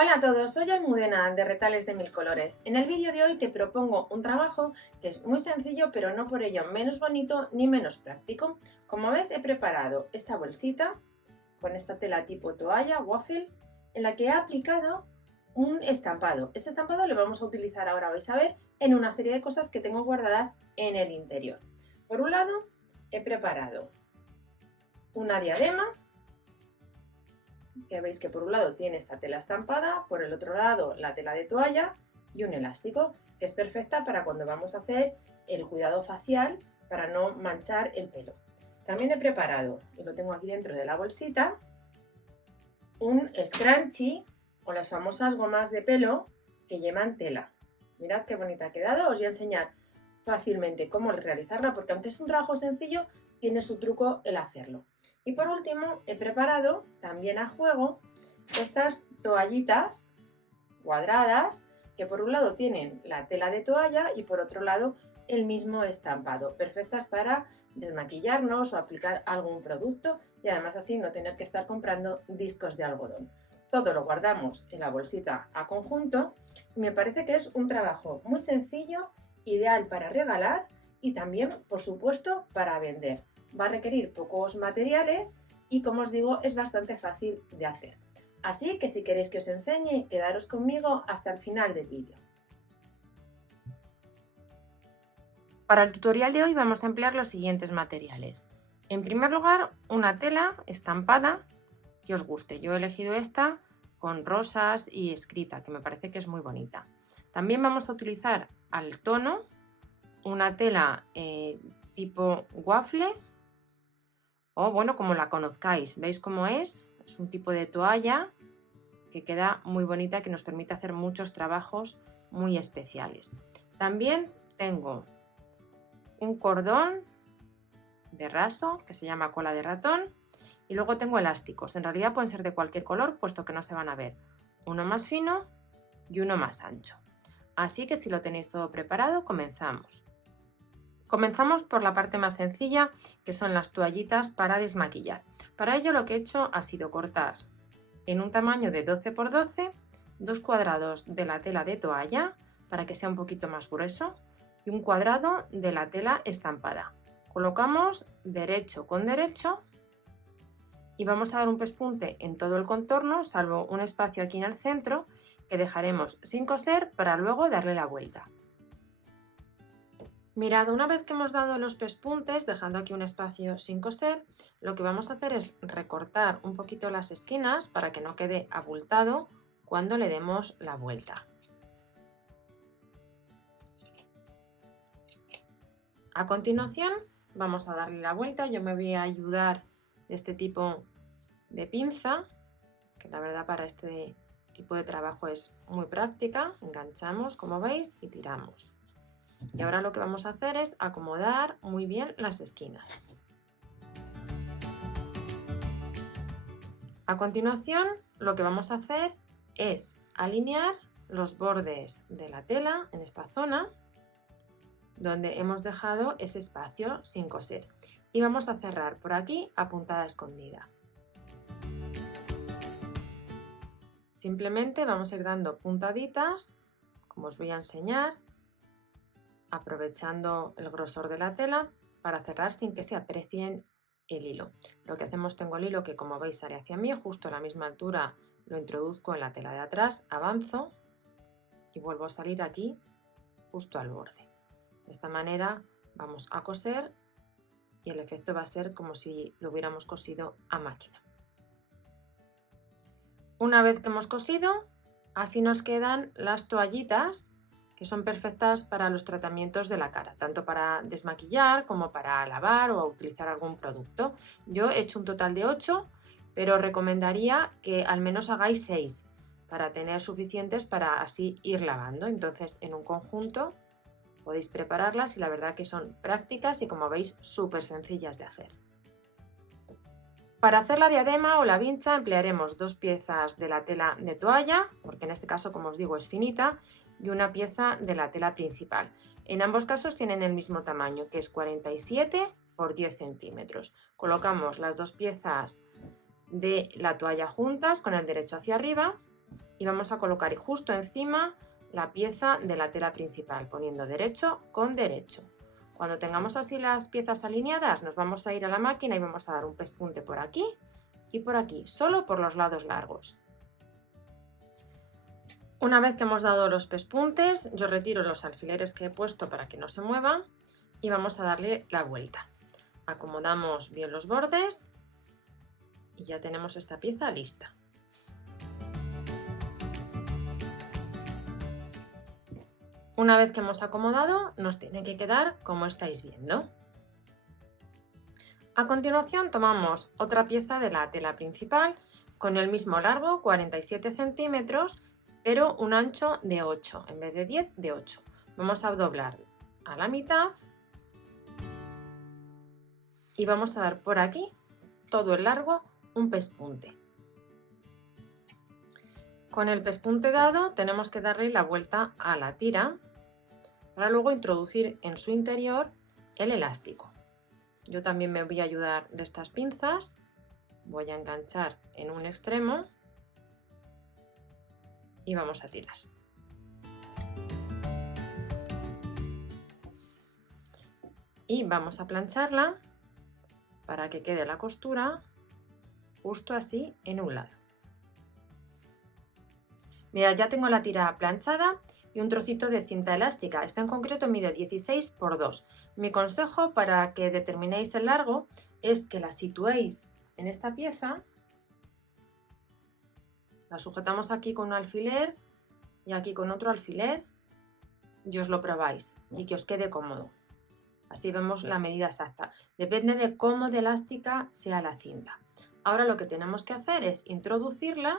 Hola a todos, soy Almudena de Retales de Mil Colores. En el vídeo de hoy te propongo un trabajo que es muy sencillo pero no por ello menos bonito ni menos práctico. Como ves, he preparado esta bolsita con esta tela tipo toalla, waffle, en la que he aplicado un estampado. Este estampado lo vamos a utilizar ahora, vais a ver, en una serie de cosas que tengo guardadas en el interior. Por un lado, he preparado una diadema, que veis que por un lado tiene esta tela estampada, por el otro lado la tela de toalla y un elástico, que es perfecta para cuando vamos a hacer el cuidado facial para no manchar el pelo. También he preparado, y lo tengo aquí dentro de la bolsita, un scrunchie o las famosas gomas de pelo que llevan tela. Mirad qué bonita ha quedado, os voy a enseñar fácilmente cómo realizarla porque aunque es un trabajo sencillo, tiene su truco el hacerlo. Y por último he preparado también a juego estas toallitas cuadradas que por un lado tienen la tela de toalla y por otro lado el mismo estampado, perfectas para desmaquillarnos o aplicar algún producto y además así no tener que estar comprando discos de algodón. Todo lo guardamos en la bolsita a conjunto y me parece que es un trabajo muy sencillo, ideal para regalar y también, por supuesto, para vender. Va a requerir pocos materiales y, como os digo, es bastante fácil de hacer. Así que si queréis que os enseñe, quedaros conmigo hasta el final del vídeo. Para el tutorial de hoy vamos a emplear los siguientes materiales. En primer lugar, una tela estampada que os guste. Yo he elegido esta con rosas y escrita, que me parece que es muy bonita. También vamos a utilizar al tono una tela tipo waffle o bueno, como la conozcáis. ¿Veis cómo es? Es un tipo de toalla que queda muy bonita, que nos permite hacer muchos trabajos muy especiales. También tengo un cordón de raso que se llama cola de ratón y luego tengo elásticos. En realidad pueden ser de cualquier color, puesto que no se van a ver. Uno más fino y uno más ancho. Así que si lo tenéis todo preparado, comenzamos. Comenzamos por la parte más sencilla, que son las toallitas para desmaquillar. Para ello lo que he hecho ha sido cortar en un tamaño de 12 x 12 dos cuadrados de la tela de toalla para que sea un poquito más grueso y un cuadrado de la tela estampada. Colocamos derecho con derecho y vamos a dar un pespunte en todo el contorno, salvo un espacio aquí en el centro que dejaremos sin coser para luego darle la vuelta. Mirad, una vez que hemos dado los pespuntes, dejando aquí un espacio sin coser, lo que vamos a hacer es recortar un poquito las esquinas para que no quede abultado cuando le demos la vuelta. A continuación vamos a darle la vuelta. Yo me voy a ayudar de este tipo de pinza, que la verdad para este tipo de trabajo es muy práctica. Enganchamos, como veis, y tiramos. Y ahora lo que vamos a hacer es acomodar muy bien las esquinas. A continuación, lo que vamos a hacer es alinear los bordes de la tela en esta zona donde hemos dejado ese espacio sin coser. Y vamos a cerrar por aquí a puntada escondida. Simplemente vamos a ir dando puntaditas, como os voy a enseñar, aprovechando el grosor de la tela para cerrar sin que se aprecien el hilo. Lo que hacemos, tengo el hilo que como veis sale hacia mí, justo a la misma altura lo introduzco en la tela de atrás, avanzo y vuelvo a salir aquí justo al borde. De esta manera vamos a coser y el efecto va a ser como si lo hubiéramos cosido a máquina. Una vez que hemos cosido, así nos quedan las toallitas que son perfectas para los tratamientos de la cara, tanto para desmaquillar como para lavar o utilizar algún producto. Yo he hecho un total de 8, pero recomendaría que al menos hagáis 6 para tener suficientes para así ir lavando. Entonces, en un conjunto podéis prepararlas y la verdad que son prácticas y, como veis, súper sencillas de hacer. Para hacer la diadema o la vincha emplearemos 2 piezas de la tela de toalla, porque en este caso, como os digo, es finita, y una pieza de la tela principal. En ambos casos tienen el mismo tamaño, que es 47 x 10 centímetros. Colocamos las 2 piezas de la toalla juntas con el derecho hacia arriba y vamos a colocar justo encima la pieza de la tela principal, poniendo derecho con derecho. Cuando tengamos así las piezas alineadas, nos vamos a ir a la máquina y vamos a dar un pespunte por aquí y por aquí, solo por los lados largos. Una vez que hemos dado los pespuntes, yo retiro los alfileres que he puesto para que no se muevan y vamos a darle la vuelta. Acomodamos bien los bordes y ya tenemos esta pieza lista. Una vez que hemos acomodado, nos tiene que quedar como estáis viendo. A continuación tomamos otra pieza de la tela principal con el mismo largo, 47 centímetros, pero un ancho de 8, en vez de 10, de 8. Vamos a doblar a la mitad y vamos a dar por aquí todo el largo un pespunte. Con el pespunte dado tenemos que darle la vuelta a la tira para luego introducir en su interior el elástico. Yo también me voy a ayudar de estas pinzas, voy a enganchar en un extremo y vamos a tirar. Y vamos a plancharla para que quede la costura justo así en un lado. Mira, ya tengo la tira planchada y un trocito de cinta elástica. Esta en concreto mide 16 por 2. Mi consejo para que determinéis el largo es que la situéis en esta pieza, la sujetamos aquí con un alfiler y aquí con otro alfiler y os lo probáis y que os quede cómodo. Así vemos la medida exacta. Depende de cómo de elástica sea la cinta. Ahora lo que tenemos que hacer es introducirla.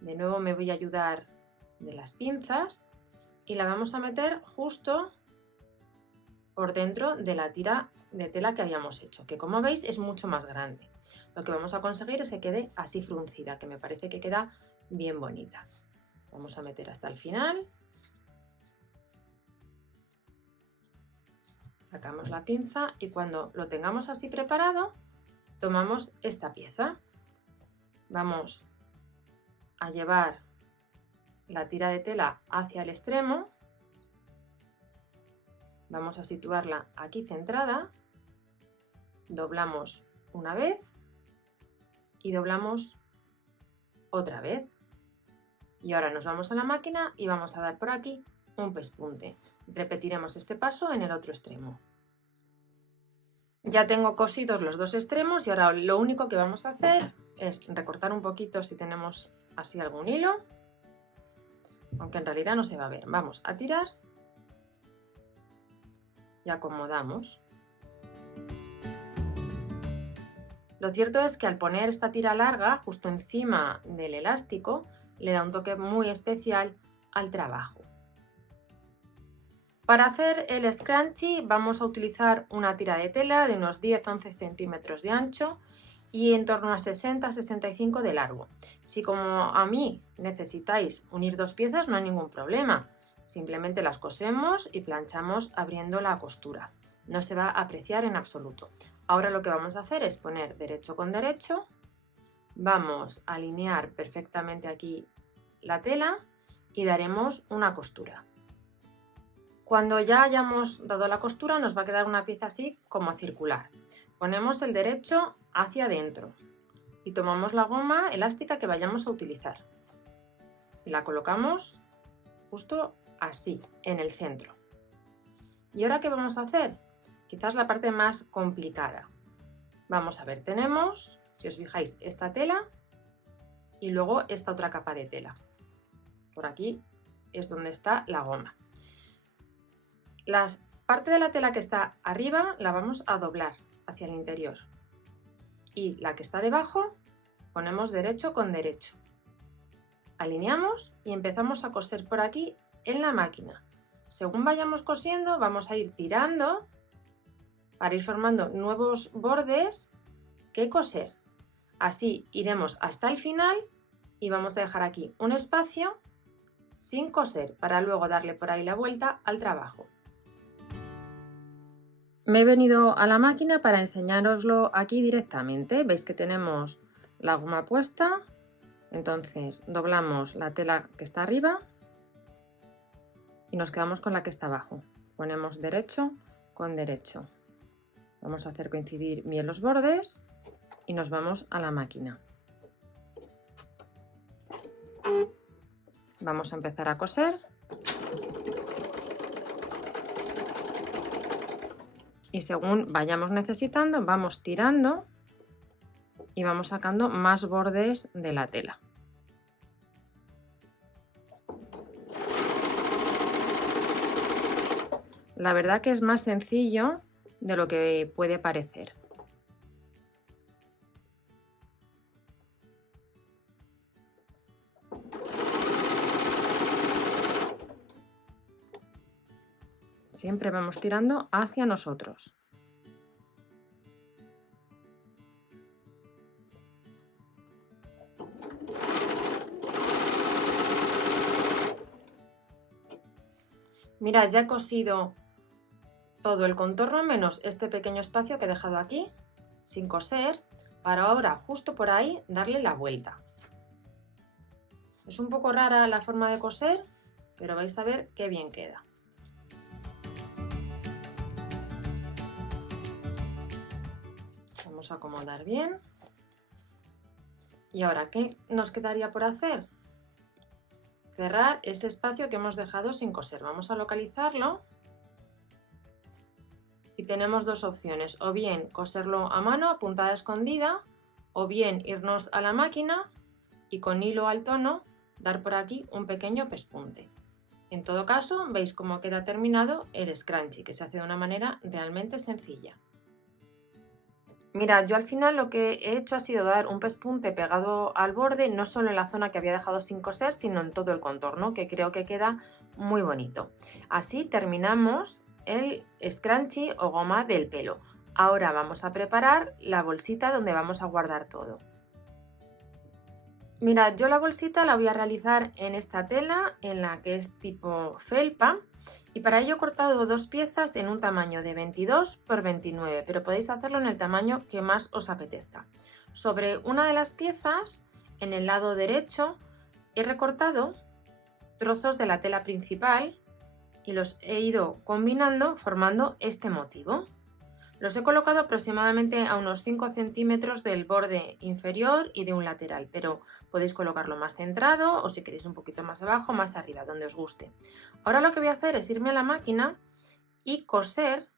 De nuevo me voy a ayudar de las pinzas y la vamos a meter justo por dentro de la tira de tela que habíamos hecho, que como veis es mucho más grande. Lo que vamos a conseguir es que quede así fruncida, que me parece que queda bien bonita. Vamos a meter hasta el final. Sacamos la pinza y cuando lo tengamos así preparado, tomamos esta pieza. Vamos a llevar la tira de tela hacia el extremo. Vamos a situarla aquí centrada. Doblamos una vez y doblamos otra vez. Y ahora nos vamos a la máquina y vamos a dar por aquí un pespunte. Repetiremos este paso en el otro extremo. Ya tengo cosidos los dos extremos y ahora lo único que vamos a hacer es recortar un poquito si tenemos así algún hilo, aunque en realidad no se va a ver. Vamos a tirar y acomodamos. Lo cierto es que al poner esta tira larga justo encima del elástico le da un toque muy especial al trabajo. Para hacer el scrunchie vamos a utilizar una tira de tela de unos 10-11 centímetros de ancho y en torno a 60-65 de largo. Si como a mí necesitáis unir dos piezas no hay ningún problema, simplemente las cosemos y planchamos abriendo la costura, no se va a apreciar en absoluto. Ahora lo que vamos a hacer es poner derecho con derecho, vamos a alinear perfectamente aquí la tela y daremos una costura. Cuando ya hayamos dado la costura nos va a quedar una pieza así como circular. Ponemos el derecho hacia adentro y tomamos la goma elástica que vayamos a utilizar y la colocamos justo así en el centro. ¿Y ahora qué vamos a hacer? Quizás la parte más complicada. Vamos a ver, tenemos, si os fijáis, esta tela y luego esta otra capa de tela. Por aquí es donde está la goma. La parte de la tela que está arriba la vamos a doblar hacia el interior y la que está debajo ponemos derecho con derecho. Alineamos y empezamos a coser por aquí en la máquina. Según vayamos cosiendo vamos a ir tirando para ir formando nuevos bordes que coser. Así iremos hasta el final y vamos a dejar aquí un espacio sin coser para luego darle por ahí la vuelta al trabajo. Me he venido a la máquina para enseñároslo aquí directamente. Veis que tenemos la goma puesta Entonces doblamos la tela que está arriba y nos quedamos con la que está abajo. Ponemos derecho con derecho. Vamos a hacer coincidir bien los bordes y nos vamos a la máquina. Vamos a empezar a coser. Y según vayamos necesitando, vamos tirando y vamos sacando más bordes de la tela. La verdad que es más sencillo de lo que puede parecer. Siempre vamos tirando hacia nosotros. Mirad, ya he cosido todo el contorno menos este pequeño espacio que he dejado aquí sin coser, para ahora justo por ahí darle la vuelta. Es un poco rara la forma de coser, pero vais a ver qué bien queda. Vamos a acomodar bien. Y ahora, ¿qué nos quedaría por hacer? Cerrar ese espacio que hemos dejado sin coser. Vamos a localizarlo. Y tenemos dos opciones, o bien coserlo a mano a puntada escondida, o bien irnos a la máquina y con hilo al tono dar por aquí un pequeño pespunte. En todo caso, veis cómo queda terminado el scrunchie, que se hace de una manera realmente sencilla. Mirad, yo al final lo que he hecho ha sido dar un pespunte pegado al borde, no solo en la zona que había dejado sin coser, sino en todo el contorno, que creo que queda muy bonito. Así terminamos el scrunchie o goma del pelo. Ahora vamos a preparar la bolsita donde vamos a guardar todo. Mirad, yo la bolsita la voy a realizar en esta tela, en la que es tipo felpa, y para ello he cortado dos piezas en un tamaño de 22 por 29, pero podéis hacerlo en el tamaño que más os apetezca. Sobre una de las piezas, en el lado derecho, he recortado trozos de la tela principal y los he ido combinando formando este motivo. Los he colocado aproximadamente a unos 5 centímetros del borde inferior y de un lateral, pero podéis colocarlo más centrado o si queréis un poquito más abajo, más arriba, donde os guste. Ahora lo que voy a hacer es irme a la máquina y coser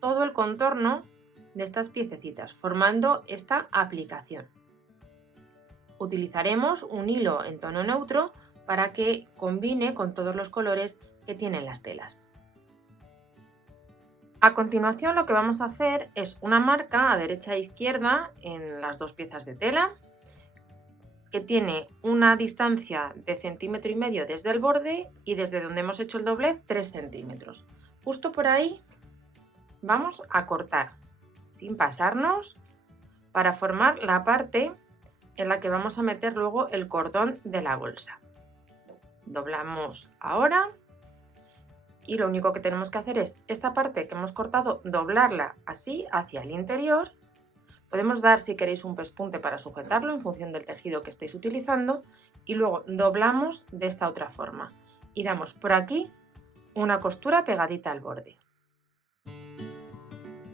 todo el contorno de estas piececitas, formando esta aplicación. Utilizaremos un hilo en tono neutro para que combine con todos los colores que tienen las telas. A continuación lo que vamos a hacer es una marca a derecha e izquierda en las dos piezas de tela que tiene una distancia de 1,5 centímetros desde el borde y desde donde hemos hecho el doblez 3 centímetros. Justo por ahí vamos a cortar sin pasarnos para formar la parte en la que vamos a meter luego el cordón de la bolsa. Doblamos ahora. Y lo único que tenemos que hacer es esta parte que hemos cortado, doblarla así hacia el interior. Podemos dar, si queréis, un pespunte para sujetarlo en función del tejido que estéis utilizando y luego doblamos de esta otra forma y damos por aquí una costura pegadita al borde.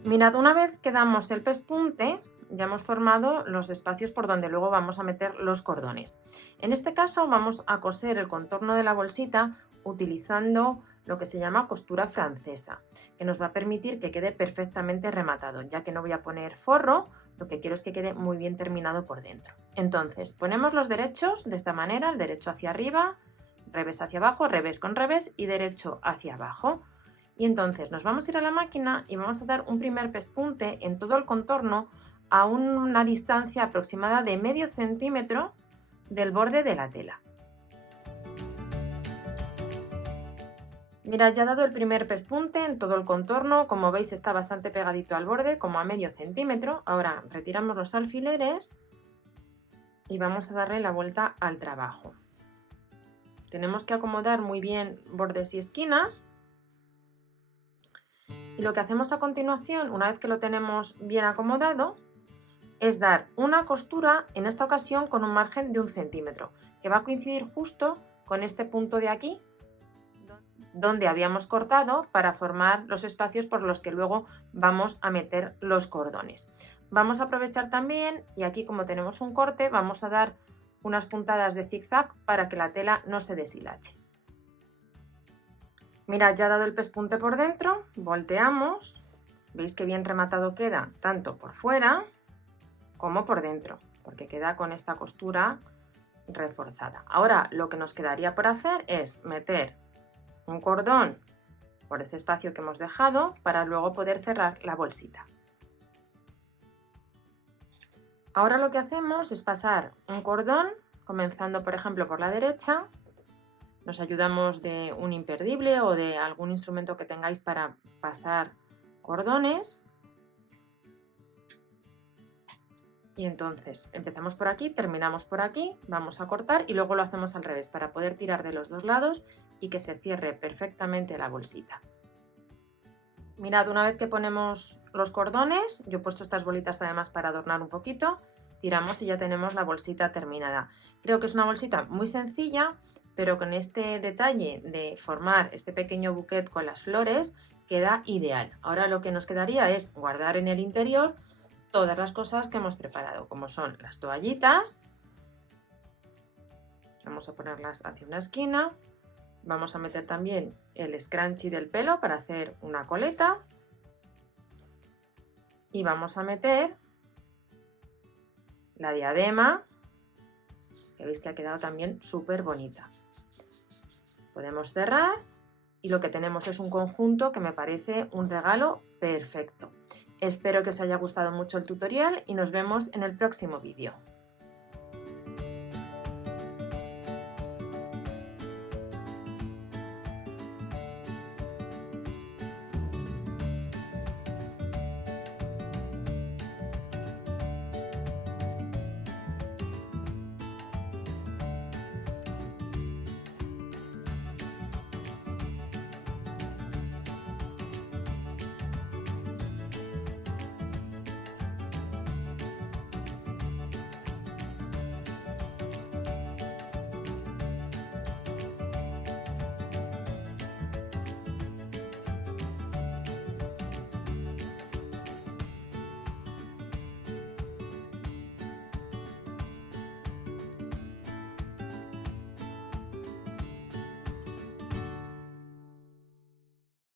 Mirad, una vez que damos el pespunte ya hemos formado los espacios por donde luego vamos a meter los cordones. En este caso vamos a coser el contorno de la bolsita utilizando lo que se llama costura francesa, que nos va a permitir que quede perfectamente rematado, ya que no voy a poner forro, lo que quiero es que quede muy bien terminado por dentro. Entonces ponemos los derechos de esta manera, el derecho hacia arriba, revés hacia abajo, revés con revés y derecho hacia abajo. Y entonces nos vamos a ir a la máquina y vamos a dar un primer pespunte en todo el contorno a una distancia aproximada de medio centímetro del borde de la tela. Mirad, ya he dado el primer pespunte en todo el contorno, como veis está bastante pegadito al borde, como a medio centímetro. Ahora retiramos los alfileres y vamos a darle la vuelta al trabajo. Tenemos que acomodar muy bien bordes y esquinas. Y lo que hacemos a continuación, una vez que lo tenemos bien acomodado, es dar una costura, en esta ocasión con un margen de 1 centímetro, que va a coincidir justo con este punto de aquí, donde habíamos cortado para formar los espacios por los que luego vamos a meter los cordones. Vamos a aprovechar también, y aquí como tenemos un corte, vamos a dar unas puntadas de zigzag para que la tela no se deshilache. Mirad, ya ha dado el pespunte por dentro, volteamos, veis que bien rematado queda tanto por fuera como por dentro, porque queda con esta costura reforzada. Ahora lo que nos quedaría por hacer es meter un cordón por ese espacio que hemos dejado para luego poder cerrar la bolsita. Ahora lo que hacemos es pasar un cordón, comenzando por ejemplo por la derecha. Nos ayudamos de un imperdible o de algún instrumento que tengáis para pasar cordones. Y entonces empezamos por aquí, terminamos por aquí, vamos a cortar y luego lo hacemos al revés para poder tirar de los dos lados y que se cierre perfectamente la bolsita. Mirad, una vez que ponemos los cordones, yo he puesto estas bolitas además para adornar un poquito, tiramos y ya tenemos la bolsita terminada. Creo que es una bolsita muy sencilla, pero con este detalle de formar este pequeño bouquet con las flores queda ideal. Ahora lo que nos quedaría es guardar en el interior todas las cosas que hemos preparado, como son las toallitas. Vamos a ponerlas hacia una esquina. Vamos a meter también el scrunchie del pelo para hacer una coleta. Y vamos a meter la diadema, que veis que ha quedado también súper bonita. Podemos cerrar y lo que tenemos es un conjunto que me parece un regalo perfecto. Espero que os haya gustado mucho el tutorial y nos vemos en el próximo vídeo.